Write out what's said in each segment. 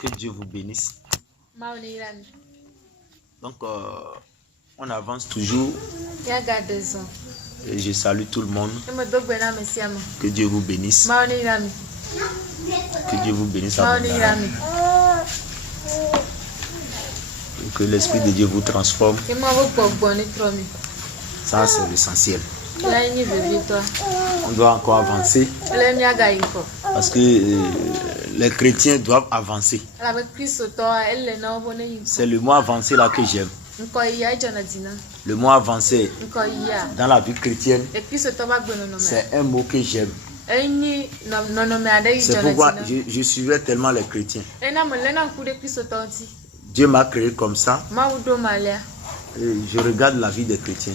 Que Dieu vous bénisse. Donc, on avance toujours. Et je salue tout le monde. Que Dieu vous bénisse. Que Dieu vous bénisse abondamment. Que l'Esprit de Dieu vous transforme. Ça, c'est l'essentiel. On doit encore avancer. Parce que les chrétiens doivent avancer. C'est le mot avancé là que j'aime. Le mot avancé dans la vie chrétienne, c'est un mot que j'aime. C'est pourquoi je suivais tellement les chrétiens. Dieu m'a créé comme ça. Et je regarde la vie des chrétiens.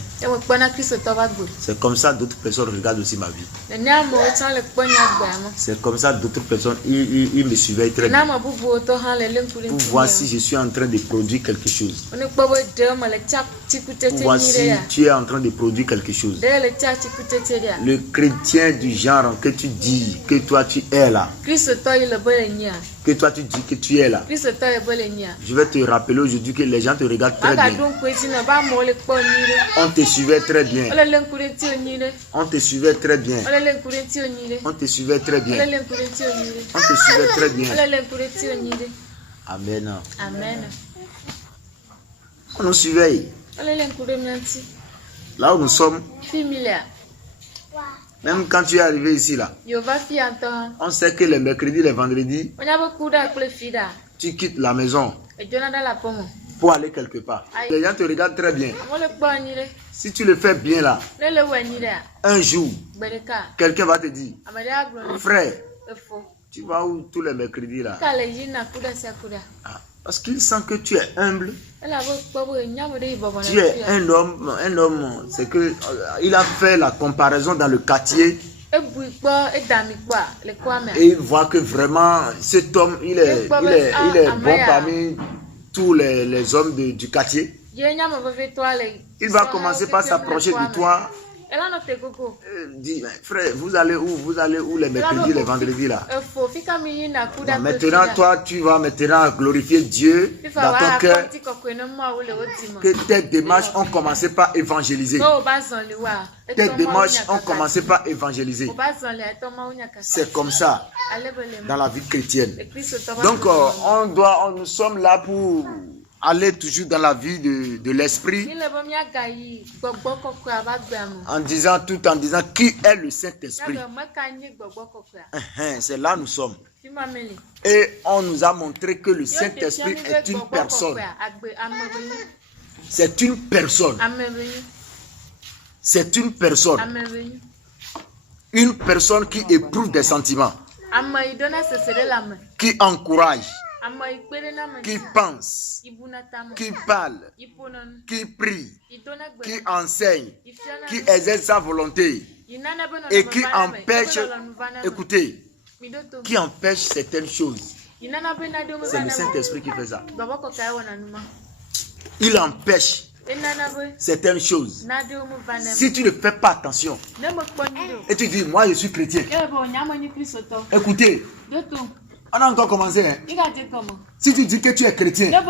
C'est comme ça d'autres personnes regardent aussi ma vie. C'est comme ça d'autres personnes, ils me suivaient très bien. Pour voir si je suis en train de produire quelque chose. Pour voir si tu es en train de produire quelque chose. Le chrétien du genre que tu dis que toi tu es là. Que toi tu dis que tu es là. Je vais te rappeler aujourd'hui que les gens te regardent très bien. On te suivait très bien. On te suivait très bien. On te suivait très bien. On te suivait très bien. Amen. Amen. On nous suivait. Là où nous sommes. Même quand tu es arrivé ici là. On sait que les mercredis, les vendredis. Tu quittes la maison. Pour aller quelque part. Les gens te regardent très bien. Si tu le fais bien là, un jour, quelqu'un va te dire, frère, tu vas où tous les mercredis là? Parce qu'il sent que tu es humble. Tu es un homme, c'est que il a fait la comparaison dans le quartier. Et il voit que vraiment cet homme, il est bon parmi tous les hommes du quartier. Il va commencer par s'approcher de toi. Dit, frère, vous allez où les mercredis, les vendredis là? Maintenant, toi, tu vas maintenant glorifier Dieu dans ton cœur. Que tes démarches ont commencé par évangéliser. Tes démarches ont commencé par évangéliser. C'est comme ça dans la vie chrétienne. Donc, nous sommes là pour aller toujours dans la vie de l'esprit en disant qui est le Saint-Esprit. C'est là nous sommes. Et on nous a montré que le Saint-Esprit est une personne. C'est une personne. C'est une personne. Une personne qui éprouve des sentiments. Qui encourage. Qui pense, qui parle, qui prie, qui enseigne, qui exerce sa volonté et qui empêche, écoutez, qui empêche certaines choses. C'est le Saint-Esprit qui fait ça. Il empêche certaines choses. Si tu ne fais pas attention et tu dis, moi je suis chrétien, écoutez, on a encore commencé. Hein? Si tu dis que tu es chrétien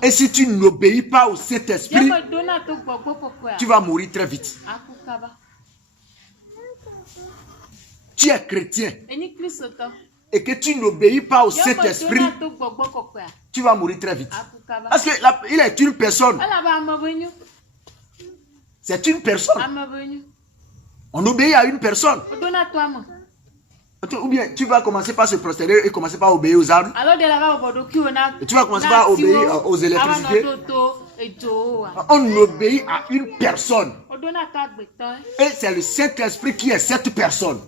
et si tu n'obéis pas au Saint-Esprit, tu vas mourir très vite. Tu es chrétien et que tu n'obéis pas au Saint-Esprit, tu vas mourir très vite. Parce qu'il est une personne. C'est une personne. On obéit à une personne. Ou bien tu vas commencer par se prosterner et commencer par obéir aux arbres. Et tu vas commencer par obéir aux électricités. On obéit à une personne. Et c'est le Saint-Esprit qui est cette personne.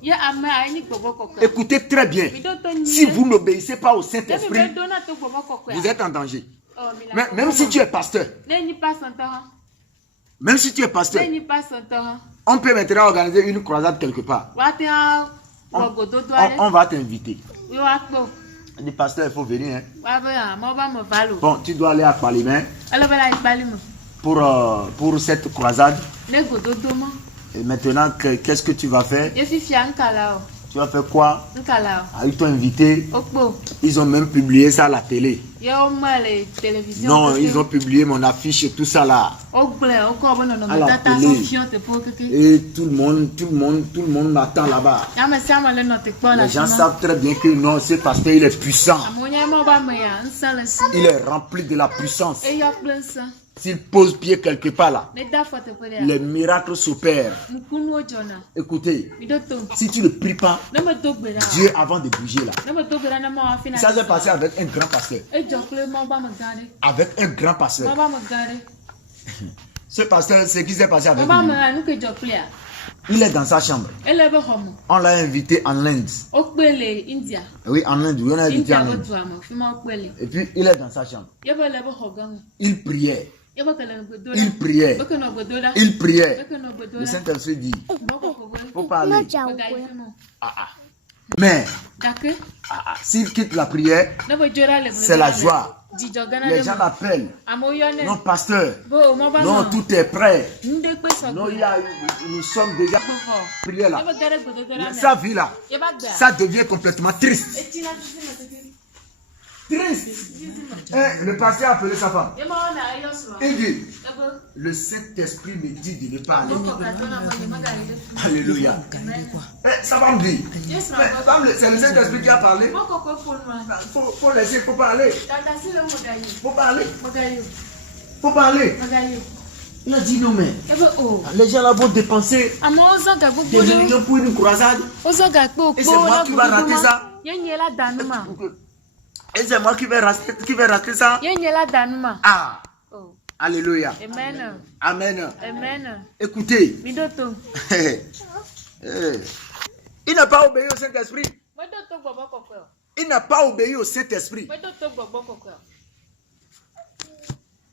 Écoutez très bien. Si vous n'obéissez pas au Saint-Esprit, vous êtes en danger. Même si tu es pasteur. Même si tu es pasteur. On peut maintenant organiser une croisade quelque part. On va t'inviter. Le pasteur, il faut venir. Hein? Bon, tu dois aller à Palimé pour cette croisade. Et maintenant, qu'est-ce que tu vas faire? Tu as fait quoi? Ils t'ont invité. Ils ont même publié ça à la télé. Non, ils ont publié mon affiche et tout ça là. À la télé. Et tout le monde m'attend là-bas. Les gens savent très bien que non, c'est parce qu'il est puissant. Il est rempli de la puissance. S'il pose pied quelque part là, les miracles s'opèrent. Écoutez, si tu ne pries pas, Dieu avant de bouger là. Ça s'est passé avec un grand pasteur. Avec un grand pasteur. Ce pasteur, ce qui s'est passé avec lui. Il est dans sa chambre. On l'a invité en Inde. Oui, en Inde. On l'a invité en Inde. Et puis, il est dans sa chambre. Il priait. Il priait. Il priait. Le Saint-Esprit dit, faut parler. Mais, s'il quitte la prière, c'est la joie. Les gens l'appellent. Non, pasteur. Non, tout est prêt. Non, nous sommes déjà priés là. Sa vie là, ça devient complètement triste. Triste. Le pasteur a appelé sa femme. Il dit, le Saint-Esprit me dit de ne pas aller. Alléluia. Ça va me dire. C'est le Saint-Esprit qui a parlé. Faut laisser, faut parler. Faut parler. Faut parler. Il a dit non mais les gens là vont dépenser des millions pour une croisade. Et c'est moi qui va rater ça. Et c'est moi qui vais rater ça. Ah. Alléluia. Amen. Amen. Amen. Écoutez. Il n'a pas obéi au Saint-Esprit. Il n'a pas obéi au Saint-Esprit.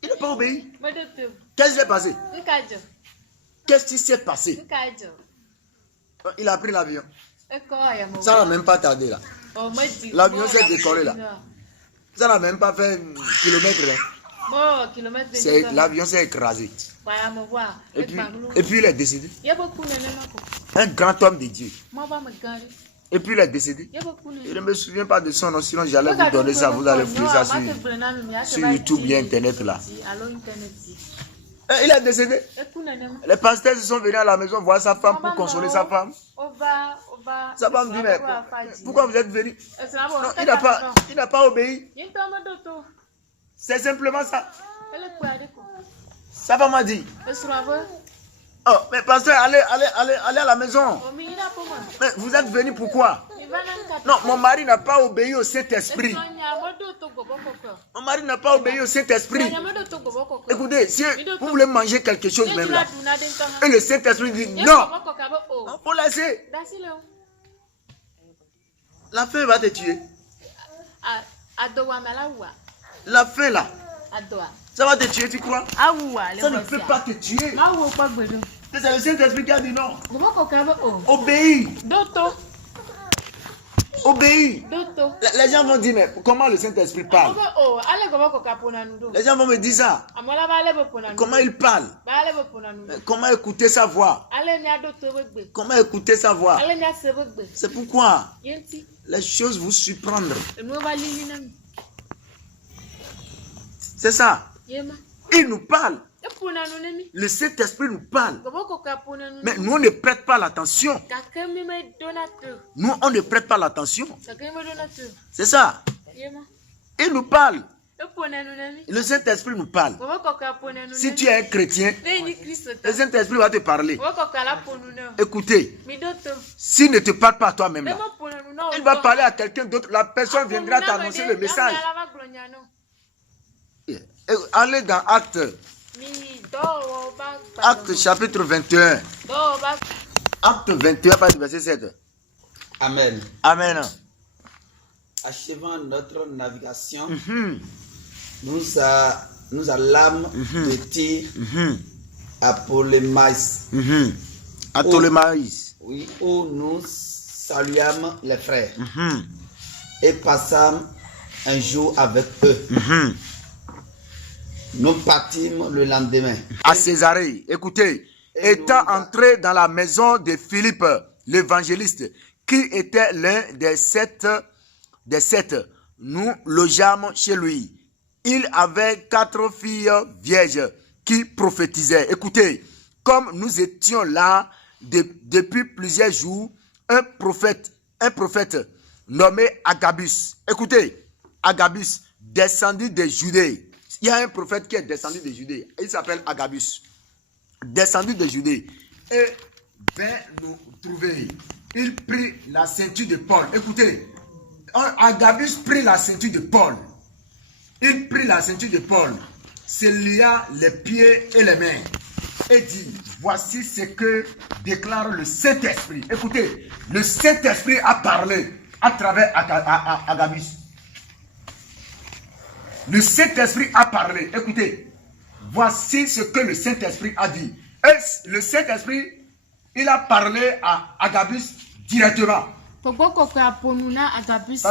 Il n'a pas obéi. Qu'est-ce qui s'est passé? Qu'est-ce qui s'est passé? Il a pris l'avion. Ça n'a même pas tardé là. L'avion s'est décollé là. Ça n'a même pas fait kilomètre là. L'avion s'est écrasé. Et puis il est décédé. Un grand homme de Dieu. Et puis il est décédé. Je ne me souviens pas de son nom, sinon j'allais vous donner ça. Vous allez trouver ça sur YouTube et Internet là. Il est décédé. Les pasteurs sont venus à la maison voir sa femme pour consoler sa femme. Sa femme dit, mais pourquoi vous êtes venu? Non, il n'a pas obéi. C'est simplement ça. Sa femme a dit, oh, mais pasteur, allez à la maison. Mais vous êtes venu pourquoi? Non, mon mari n'a pas obéi au Saint-Esprit. Mon mari n'a pas obéi au Saint-Esprit. Écoutez, si vous voulez manger quelque chose même là, et le Saint-Esprit dit non, il faut laisser. La faim va te tuer. La faim là, ça va te tuer, tu crois? Ça ne peut pas te tuer. C'est le Saint-Esprit qui a dit non. Obéis. Obéis. Les gens vont dire, mais comment le Saint-Esprit parle? Les gens vont me dire ça. Comment il parle? Comment écouter sa voix? Comment écouter sa voix? C'est pourquoi les choses vous surprendront. C'est ça. Il nous parle. Le Saint-Esprit nous parle. Mais nous, on ne prête pas l'attention. Nous, on ne prête pas l'attention. C'est ça. Il nous parle. Le Saint-Esprit nous parle. Si tu es un chrétien, le Saint-Esprit va te parler. Écoutez, s'il ne te parle pas à toi-même là, il va parler à quelqu'un d'autre. La personne viendra t'annoncer le message. Allez dans Actes. Acte chapitre 21. Acte 21, verset 7. Amen. Amen. Achevant notre navigation, nous allâmes de Tyr à Ptolémaïs. À Ptolémaïs. Oui, où nous saluâmes les frères et passâmes un jour avec eux. Nous partîmes le lendemain. À Césarée, écoutez, étant entré dans la maison de Philippe, l'évangéliste, qui était l'un des sept, nous logeâmes chez lui. Il avait 4 filles vierges qui prophétisaient. Écoutez, comme nous étions là depuis plusieurs jours, un prophète nommé Agabus. Écoutez, Agabus, descendu de Judée. Il y a un prophète qui est descendu de Judée. Il s'appelle Agabus. Descendu de Judée. Et vint nous trouver. Il prit la ceinture de Paul. Écoutez, Agabus prit la ceinture de Paul. Il prit la ceinture de Paul, se lia les pieds et les mains et dit, voici ce que déclare le Saint-Esprit. Écoutez, le Saint-Esprit a parlé à travers Agabus. Le Saint-Esprit a parlé. Écoutez, voici ce que le Saint-Esprit a dit. Et le Saint-Esprit, il a parlé à Agabus directement. Parce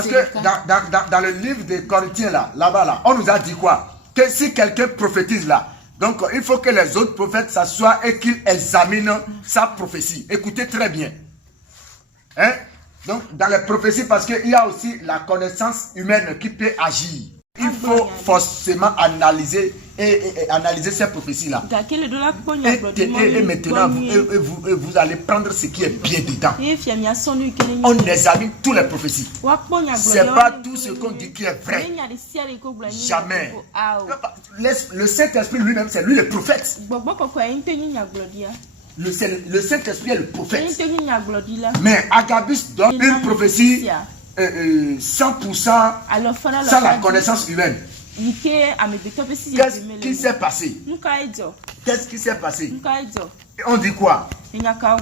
que dans le livre des Corinthiens, là-bas, on nous a dit quoi? Que si quelqu'un prophétise là, donc il faut que les autres prophètes s'assoient et qu'ils examinent sa prophétie. Écoutez très bien. Hein? Donc, dans les prophéties, parce qu'il y a aussi la connaissance humaine qui peut agir. Il faut forcément analyser et analyser ces prophéties-là. Et maintenant, vous allez prendre ce qui est bien dedans. On examine toutes les prophéties. Ce n'est pas tout ce qu'on dit qui est vrai. Jamais. Le Saint-Esprit lui-même, c'est lui le prophète. Le Saint-Esprit est le prophète. Mais Agabus donne une prophétie 100% sans la connaissance humaine. Qu'est-ce qui s'est passé? Qu'est-ce qui s'est passé? On dit quoi?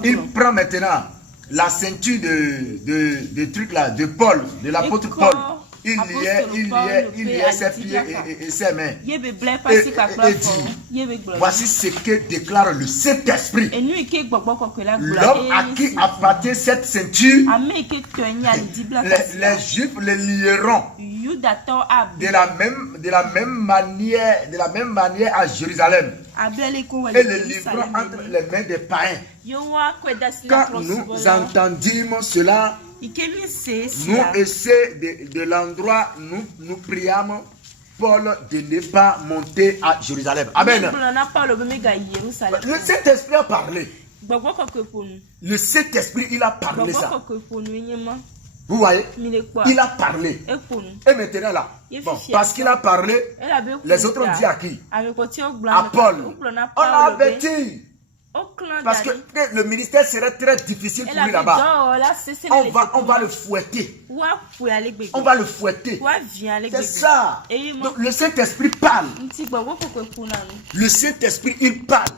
Il prend maintenant la ceinture de trucs là, de Paul, de l'apôtre Paul. Il liait ses pieds et ses mains. Et dit, voici ce que déclare le Saint-Esprit. L'homme à qui appartient cette ceinture, les Juifs le lieront de la même manière à Jérusalem. Et le livrant entre les mains des païens. Quand nous entendîmes cela, nous essayons de l'endroit, nous priâmes Paul de ne pas monter à Jérusalem. Amen. Le Saint-Esprit a parlé. Le Saint-Esprit, il a parlé ça. Vous voyez? Il a parlé. Et maintenant là, bon, parce qu'il a parlé, les autres ont dit à qui? À Paul. On a averti. Parce que le ministère serait très difficile pour lui là-bas. On va le fouetter. On va le fouetter. C'est ça. Donc le Saint-Esprit parle. Le Saint-Esprit, il parle.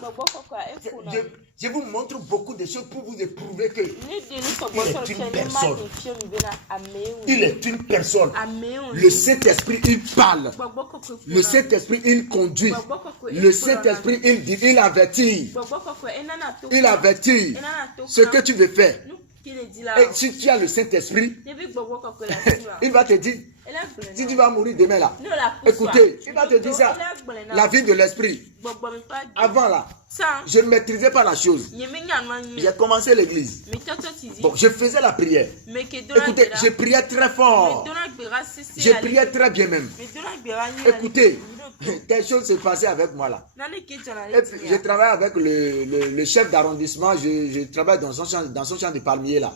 Je vous montre beaucoup de choses pour vous éprouver que il est une personne. Il est une personne. Le Saint-Esprit, il parle. Le Saint-Esprit, il conduit. Le Saint-Esprit, il dit, il avertit. Il avertit ce que tu veux faire. Et si tu as le Saint-Esprit, il va te dire, si tu vas mourir demain là, écoutez, il va te dire ça, la vie de l'esprit. Avant là, je ne maîtrisais pas la chose. J'ai commencé l'église. Bon, je faisais la prière. Écoutez, je priais très fort. Je priais très bien même. Écoutez, des choses se passaient avec moi là. Et puis, je travaille avec le chef d'arrondissement. Je travaille dans son champ de palmiers là.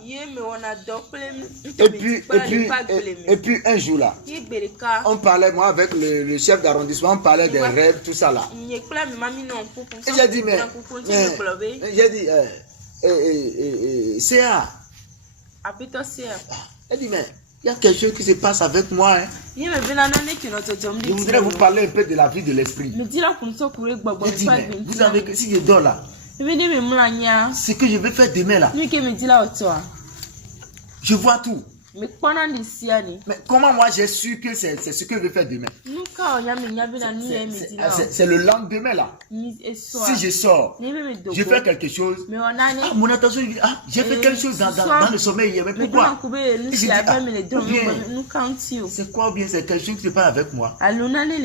Et puis un jour là, on parlait, moi avec le chef d'arrondissement, on parlait des rêves, tout ça là. Et j'ai dit, j'ai dit, CA. Elle dit, mais il y a quelque chose qui se passe avec moi. Hein. Je voudrais vous parler un peu de la vie de l'esprit. Elle dit, mais vous savez que si je dors là, ce que je vais faire demain là, je vois tout. Mais comment moi j'ai su que c'est ce que je vais faire demain? C'est le lendemain là. Si je sors, je fais quelque chose. Mon attention, j'ai fait quelque chose dans le sommeil. Mais pourquoi? C'est quoi bien? C'est quelque chose qui se passe avec moi.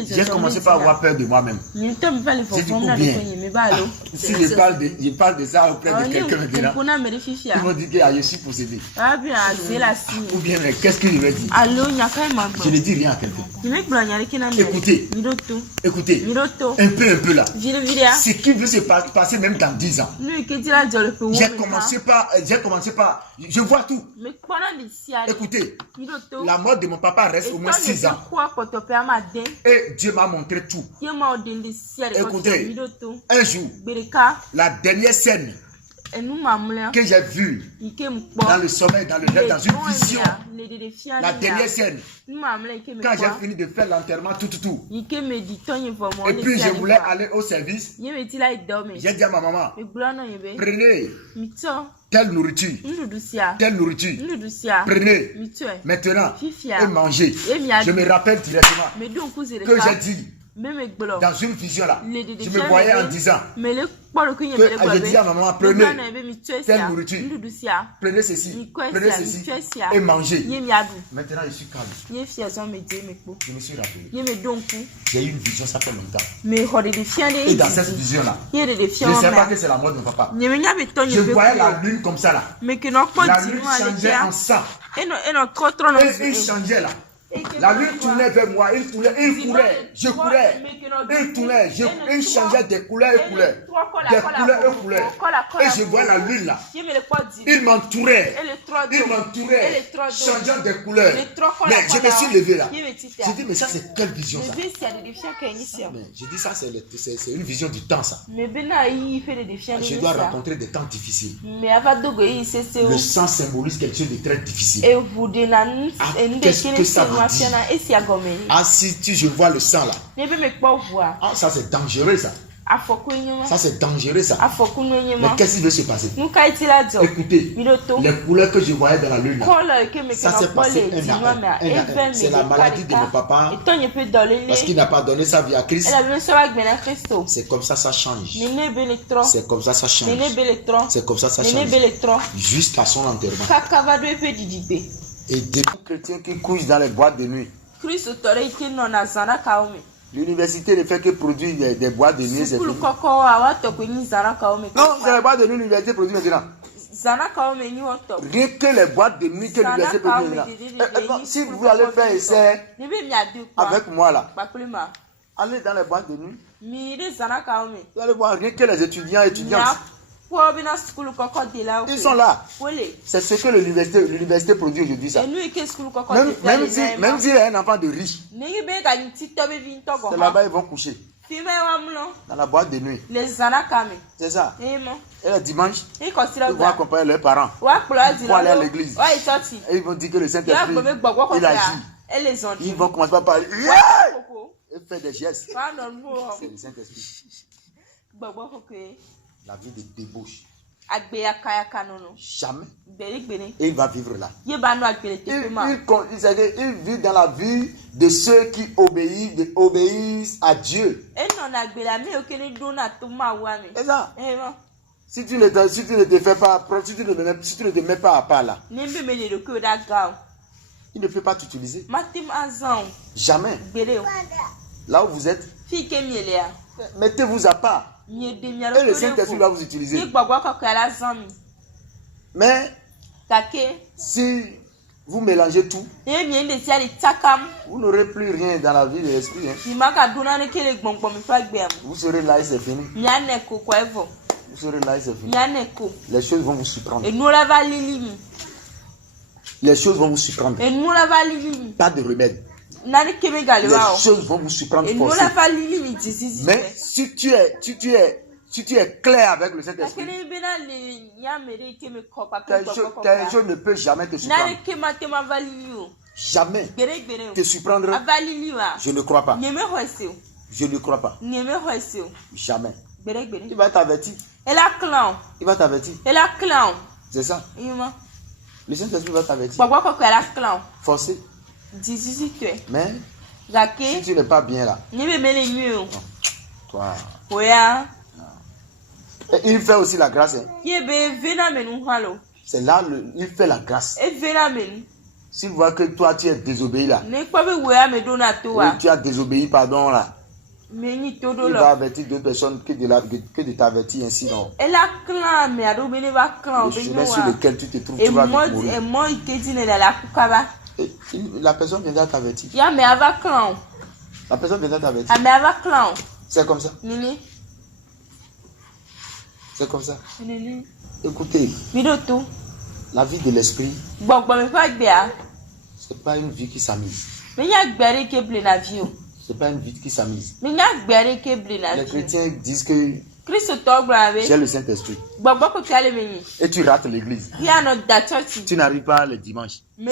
J'ai commencé par avoir peur de moi-même. J'ai dit ou bien. Si je parle de ça auprès de quelqu'un maintenant, ils vont dire que je suis possédé. Ou bien, mais qu'est-ce que je vais dire? Je ne dis rien à quelqu'un. Écoutez, un peu là. Ce qui veut se passer même dans 10 ans. J'ai commencé par, je vois tout. Écoutez, la mort de mon papa reste au moins 6 ans. Et Dieu m'a montré tout. Écoutez, un jour, la dernière scène que j'ai vue dans le sommeil, dans une vision, la dernière scène, quand j'ai fini de faire l'enterrement, tout. Et puis je voulais aller au service. J'ai dit à ma maman, prenez telle nourriture, prenez maintenant et mangez. Je me rappelle directement que j'ai dit dans une vision là, je me voyais en disant que je dis à maman, prenez telle nourriture, prenez ceci et mangez. Maintenant je suis calme. Je me suis rappelé. J'ai eu une vision, ça fait longtemps. Et dans cette vision là, je ne sais pas que c'est la mort de mon papa. Je voyais la lune comme ça là. La lune changeait en sang. Et il changeait là. La lune tournait vers moi, il courait, je courais, il tournait, il changeait des couleurs et couleurs, et je voyais la lune là, il m'entourait, changeant des couleurs, mais je me suis levé là, j'ai dit mais ça c'est quelle vision ça? J'ai dit ça c'est une vision du temps ça, je dois rencontrer des temps difficiles, le sang symbolise quelque chose de très difficile. Qu'est-ce que ça veut dire? Ah si je vois le sang là, ah ça c'est dangereux ça. Ça c'est dangereux ça. Mais qu'est-ce qui veut se passer? Écoutez, les couleurs que je voyais dans la lune là, ça s'est passé un à un. C'est la maladie de mon papa, parce qu'il n'a pas donné sa vie à Christ. C'est comme ça change. C'est comme ça change. C'est comme ça change. Jusqu'à son enterrement. Et des chrétiens qui couchent dans les boîtes de nuit. L'université ne fait que produire des boîtes de nuit. Non, c'est les boîtes de nuit que l'université produit maintenant. Rien que les boîtes de nuit que l'université produit maintenant. Si vous allez faire essai avec moi là, allez dans les boîtes de nuit. Vous allez voir rien que les étudiantes. Ils sont là. C'est ce que l'université produit aujourd'hui ça. Même s'il y a un enfant de riche, c'est là-bas ils vont coucher. Dans la boîte de nuit. C'est ça. Et le dimanche, ils vont accompagner leurs parents pour aller à l'église. Et ils vont dire que le Saint-Esprit il agit. Ils vont commencer par parler et faire des gestes. C'est le Saint-Esprit. La vie de débauche. Jamais. Et il va vivre là. Il vit dans la vie de ceux qui obéissent à Dieu. C'est ça. Si tu ne te fais pas, si tu ne te mets pas à part là, il ne peut pas t'utiliser. Jamais. Là où vous êtes, mettez-vous à part. Et le Saint-Esprit va vous utiliser. Mais si vous mélangez tout, vous n'aurez plus rien dans la vie de l'esprit. Vous serez là et c'est fini. Vous serez là et c'est fini. Les choses vont vous surprendre. Les choses vont vous surprendre. Pas de remède. Les choses vont vous surprendre forcément. Mais si tu es clair avec le Saint-Esprit, quelque chose ne peut jamais te surprendre. Jamais te surprendre. Je ne crois pas. Je ne crois pas. Jamais. Il va t'avertir. Il va t'avertir. C'est ça. Le Saint-Esprit va t'avertir. Forcé. Mais si tu n'es pas bien là. Toi. Et il fait aussi la grâce. Hein. C'est là il fait la grâce. S'il voit que toi tu es désobéi là. Tu as désobéi, pardon là. Il va avertir d'autres personnes que de t'avertir ainsi non. Le chemin sur lequel tu te trouves, tu vas mourir. La personne viendra t'avertir. La personne viendra t'avertir. C'est comme ça. C'est comme ça. Écoutez, la vie de l'esprit, c'est pas une vie qui s'amuse. C'est pas une vie qui s'amuse. Les chrétiens disent que j'ai le Saint-Esprit. Et tu rates l'église. Tu n'arrives pas le dimanche. Tu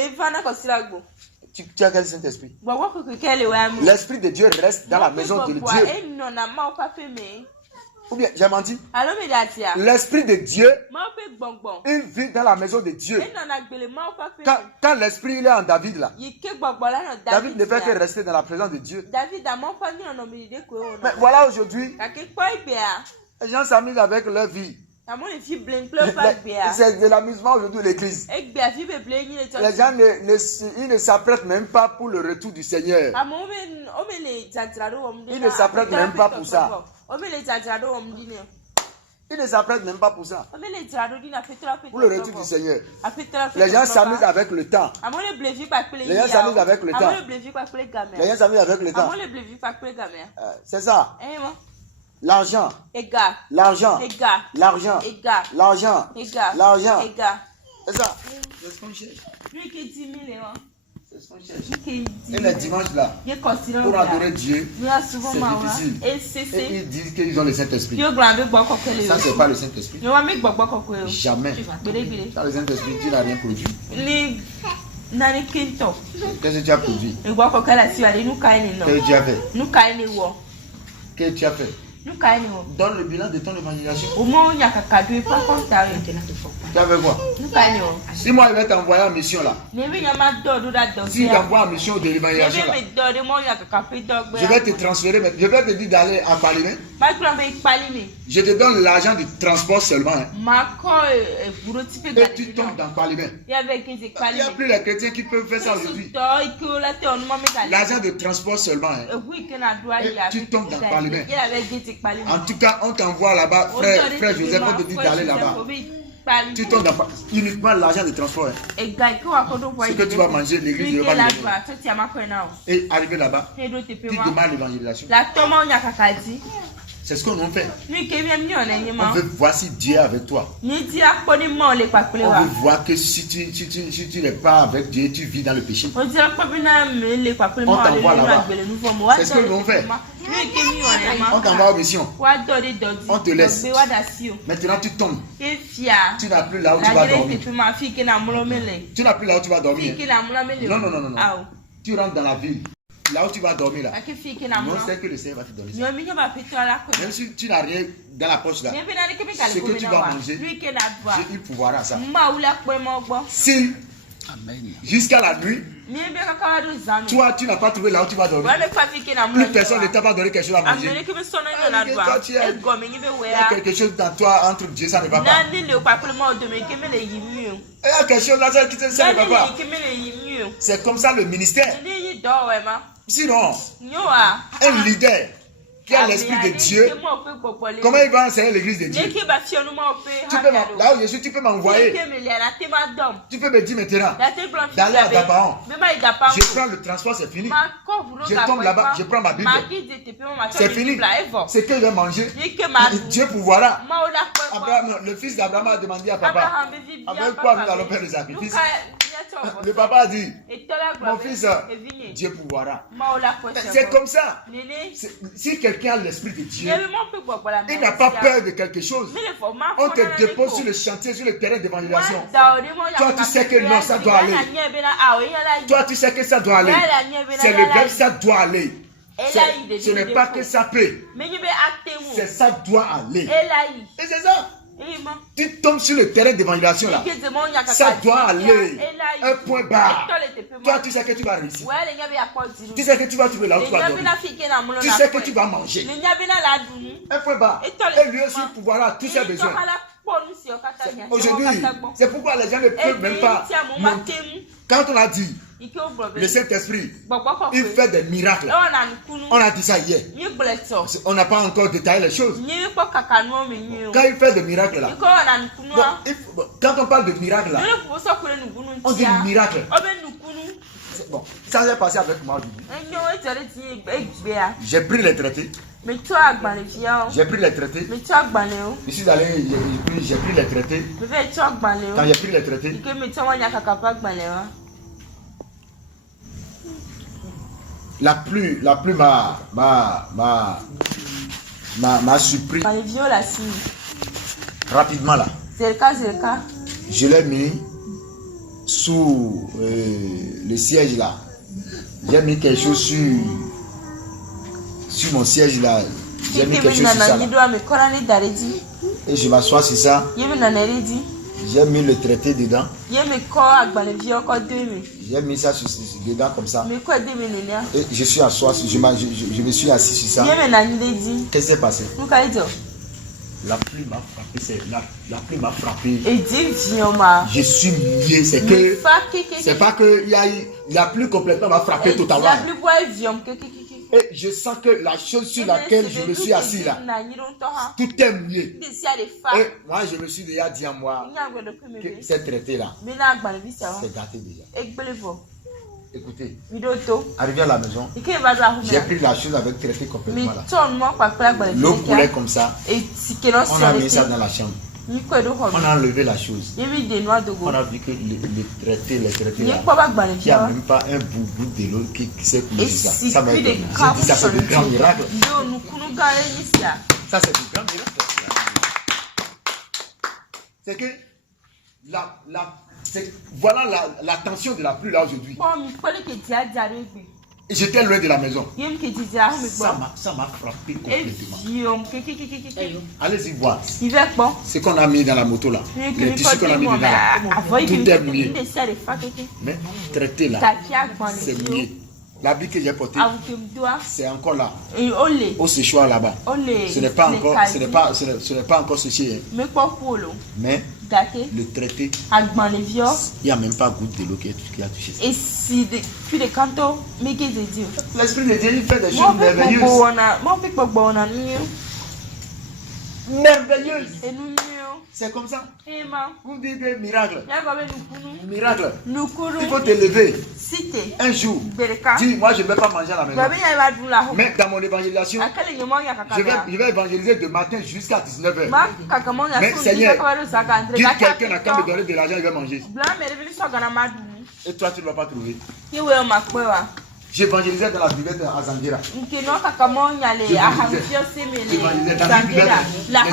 as quel Saint-Esprit? L'Esprit de Dieu reste dans la maison de Dieu. Ou bien, j'ai menti. L'Esprit de Dieu, il vit dans la maison de Dieu. Quand l'Esprit il est en David là, David ne fait que rester dans la présence de Dieu. Mais voilà aujourd'hui, les gens s'amusent avec leur vie. C'est de l'amusement aujourd'hui l'église. Les gens ne s'apprêtent même pas pour le retour du Seigneur. Ils ne s'apprêtent même pas pour ça. Ils ne s'apprêtent même pas pour ça. Pour le retour du Seigneur. Les gens s'amusent avec le temps. Les gens s'amusent avec le temps. Les gens s'amusent avec le temps. C'est ça. L'argent. L'argent. L'argent. L'argent. L'argent. C'est ça. C'est ce qu'on cherche. C'est ce qu'on cherche. Et les dimanches là, pour adorer Dieu, c'est difficile. Et ils disent qu'ils ont le Saint-Esprit. Ça, c'est pas le Saint-Esprit. Jamais. Dans le Saint-Esprit, tu n'as rien produit. Qu'est-ce que tu as produit? Qu'est-ce que tu as fait? Qu'est-ce que tu as fait? Donne le bilan de ton évangélisation. Tu as fait quoi? Si moi je vais t'envoyer en mission là, si t'envoies en mission de l'évangélisation là, je vais te transférer, je vais te dire d'aller à Palimé. Je te donne l'argent du transport seulement. Hein. Et tu tombes dans Palimé. Il n'y a plus les chrétiens qui peuvent faire ça aujourd'hui. L'argent de transport seulement. Hein. Et tu tombes dans Palimé. En tout cas, on t'envoie là-bas, frère Joseph, on te dit d'aller là-bas. Tu tombes dans uniquement l'argent de transport. Hein. Ce que tu vas manger, l'église ne va pas le. Et arriver là-bas, tu demandes l'évangélisation. C'est ce qu'on fait. On veut voir si Dieu est avec toi. On veut voir que si tu n'es pas avec Dieu, tu vis dans le péché. On t'envoie là-bas. C'est ce que nous fait. On t'envoie aux missions. On te laisse. Maintenant tu tombes. Tu n'as plus là où tu vas dormir. Tu n'as plus là où tu vas dormir. Non, non, non, non. Tu rentres dans la ville. Là où tu vas dormir là. Non, c'est que le Seigneur va te donner ça. Même si tu n'as rien dans la poche là, ce que tu vas manger, il pourra ça. Si jusqu'à la nuit, toi tu n'as pas trouvé là où tu vas dormir, plus personne ne t'a pas donné quelque chose à manger. Toi, il y a quelque chose dans toi entre Dieu, ça ne va pas. Il y a quelque chose là, ça ne va pas. C'est comme ça le ministère. Sinon, un leader qui a l'esprit de Dieu, comment il va enseigner l'église de Dieu? Là où je suis, tu peux m'envoyer. Tu peux me dire maintenant d'aller à Gabaon. Je prends le transport, c'est fini. Je tombe là-bas, je prends ma Bible. C'est fini. C'est que je vais manger. Dieu pourvoira. Le fils d'Abraham a demandé à papa, avec quoi nous allons faire le sacrifice? Le papa a dit, mon fils, Dieu pourvoira. C'est comme ça. Si quelqu'un a l'esprit de Dieu, il n'a pas peur de quelque chose. On te dépose sur le chantier, sur le terrain d'évangélisation. Toi, tu sais que non, ça doit aller. Toi, tu sais que ça doit aller. C'est le verbe, ça doit aller. Ce n'est pas que ça peut. C'est ça doit aller. Et c'est ça. Tu tombes sur le terrain d'évangélisation là. Ça doit aller un point bas. Toi, tu sais que tu vas réussir. Tu sais que tu vas trouver là où tu vas dormir. Tu sais que tu vas manger. Un point bas. Et lui aussi pouvoir tous ses besoins. Aujourd'hui, c'est pourquoi les gens ne peuvent même pas. Quand on a dit le Saint-Esprit, il fait des miracles. On a dit ça hier. On n'a pas encore détaillé les choses. Quand il fait des miracles là, quand on parle de miracles là, on dit miracle. Bon, ça s'est passé avec moi aujourd'hui. J'ai pris les traités. J'ai pris les traités. Je suis allé, j'ai pris les traités. Quand j'ai pris les traités, la pluie m'a surpris. Rapidement là. Je l'ai mis sous le siège là. J'ai mis quelque chose sur mon siège là. J'ai mis quelque chose sur ça là. Et je m'assois sur ça. J'ai mis le traité dedans. J'ai mis ça dedans comme ça. Et je suis assis, je me suis assis sur ça. Qu'est-ce qui s'est passé? La pluie m'a frappé, la pluie m'a frappé. Je suis mouillé, c'est pas que la pluie complètement m'a frappé tout à l'heure. Et je sens que la chose sur laquelle je me suis assis là, tout est mouillé. Et moi je me suis déjà dit en moi que c'est traité là, c'est gâté déjà. Écoutez, arrivé à la maison, j'ai pris la chose avec traité complètement là. L'eau coulait comme ça. On a mis ça dans la chambre. On a enlevé la chose. On a vu que les traités là, il n'y a même pas un bout de l'eau qui s'est coulé sur ça. Ça m'a été. J'ai dit ça c'est de grands miracles. Ça c'est de grands miracles. C'est que voilà la tension de la pluie là aujourd'hui. J'étais loin de la maison. Ça m'a frappé complètement. Allez-y voir. Ce qu'on a mis dans la moto là. Les tissus qu'on a mis dedans là. Tout est mouillé. Mais traité là, c'est mouillé. L'habit que j'ai porté, c'est encore là. Au séchoir là-bas. Ce n'est pas encore séché. Mais le traité, il n'y a même pas goutte de l'eau qui a touché ça. L'Esprit de Dieu, il fait des choses merveilleuses. Merveilleuses. C'est comme ça. Vous dites des miracles. Miracle. Il faut te lever. Un jour. Dis, moi je ne vais pas manger à la maison. Mais dans mon évangélisation, je vais évangéliser de matin jusqu'à 19h. Mais Seigneur, dis quelqu'un n'a qu'à me donner de l'argent, il va manger. Et toi, tu ne vas pas trouver. J'évangélisais dans la buvette à Zangira. Les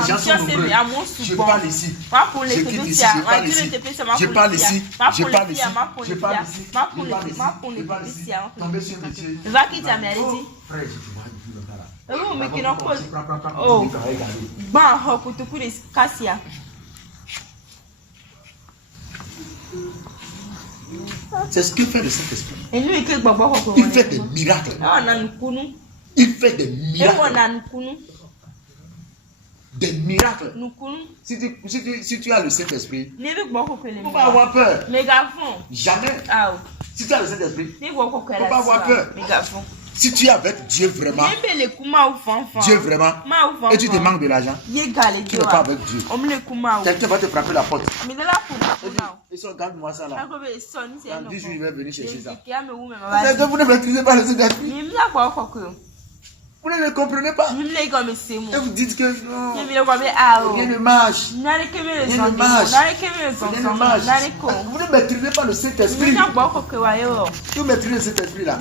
gens sont nombreux. Je parle ici. Je quitte ici. Je parle ici. Je parle ici. Je parle ici. Je parle ici. Tomber sur le métier. Frère, c'est ce que fait le Saint-Esprit. Il fait des miracles. Il fait des miracles. Des miracles. Si tu as le Saint-Esprit, il ne faut pas avoir peur. Jamais. Si tu as le Saint-Esprit, il ne faut pas avoir peur. Si tu es avec Dieu vraiment, et tu te manques de l'argent, tu n'es pas avec Dieu. Quelqu'un va te frapper la porte. Et ça, garde-moi ça là. Dans 10 jours, il va venir chercher ça. C'est que vous ne maîtrisez pas le Saint-Esprit. Vous ne le comprenez pas. Et vous dites que non, rien ne marche. Rien ne marche. Vous ne maîtrisez pas le Saint-Esprit. Vous maîtrisez le Saint-Esprit là.